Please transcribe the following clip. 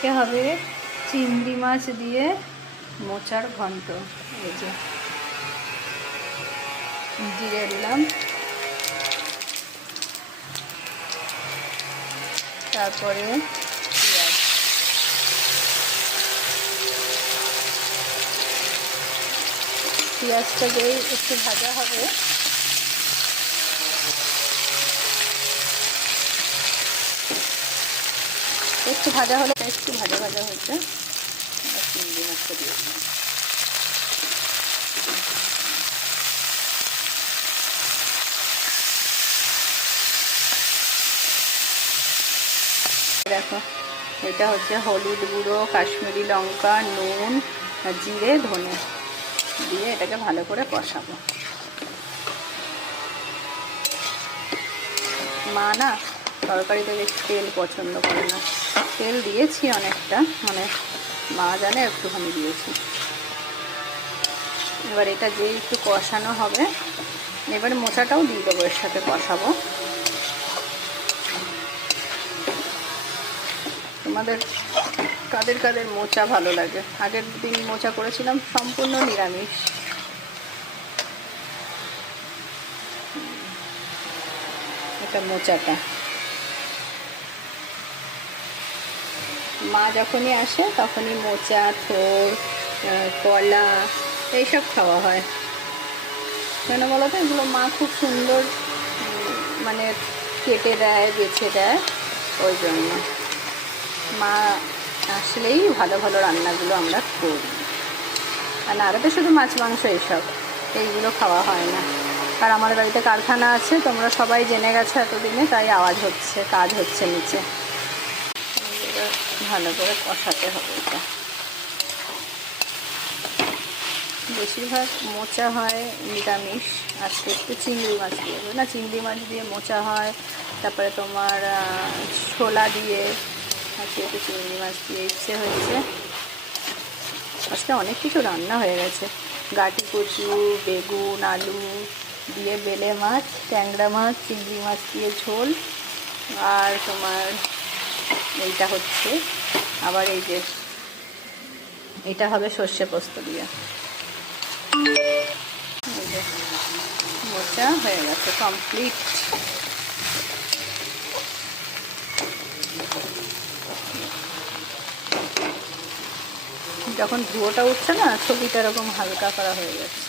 আজকে হবে চিংড়ি মাছ দিয়ে মোচার ঘন্ট। এই যে জিরে দিলাম, তারপরে পেঁয়াজ, পেঁয়াজটাকে একটু ভাজা হবে। একটু ভাজা হলে একটু ভাজা ভাজা হয়েছে, চিংড়ি মাছটা দিয়ে দিলাম। দেখো, এটা হচ্ছে হলুদ গুঁড়ো, কাশ্মীরি লঙ্কা, নুন, জিরে, ধনে দিয়ে এটাকে ভালো করে কষাবো। মা না তরকারিতে বেশি তেল পছন্দ করে না, তেল দিয়েছি অনেকটা, মানে মা জানে একটুখানি দিয়েছি। এবার এটা যে একটু কষানো হবে, এবারে মোচাটাও দিয়ে দেবো, এর সাথে কষাবো। তোমাদের কাদের কাদের মোচা ভালো লাগে? আগের দিন মোচা করেছিলাম সম্পূর্ণ নিরামিষ। এটা মোচাটা মা যখনই আসে তখনই মোচা, থোড়, কলা এইসব খাওয়া হয়। কেন বলো তো, এগুলো মা খুব সুন্দর মানে কেটে দেয়, বেছে দেয়, ওই জন্য মা আসলেই ভালো ভালো রান্নাগুলো আমরা করি। আর নাহলে তো শুধু মাছ মাংস এইগুলো খাওয়া হয় না। আর আমার বাড়িতে কারখানা আছে, তোমরা সবাই জেনে গেছো এতদিনে, তাই আওয়াজ হচ্ছে, কাজ হচ্ছে নিচে। ভালো করে কষাতে হবে এটা। বেশিরভাগ মোচা হয় নিরামিষ, আজকে একটু চিংড়ি মাছ দিয়ে না, চিংড়ি মাছ দিয়ে মোচা হয়। তারপরে তোমার ছোলা দিয়ে, আজকে একটু চিংড়ি মাছ দিয়ে ইচ্ছে হয়েছে। আজকে অনেক কিছু রান্না হয়ে গেছে, গাঁটি কচু, বেগুন, আলু দিয়ে বেলে মাছ, ট্যাংরা মাছ, চিংড়ি মাছ দিয়ে ঝোল, আর তোমার এইটা হচ্ছে আবার এই যে এটা হবে সর্ষে পোস্ত দিয়ে। মোচা হয়ে গেছে কমপ্লিট। যখন ধুয়োটা উঠছে না, ছবিটা এরকম হালকা করা হয়ে যাচ্ছে।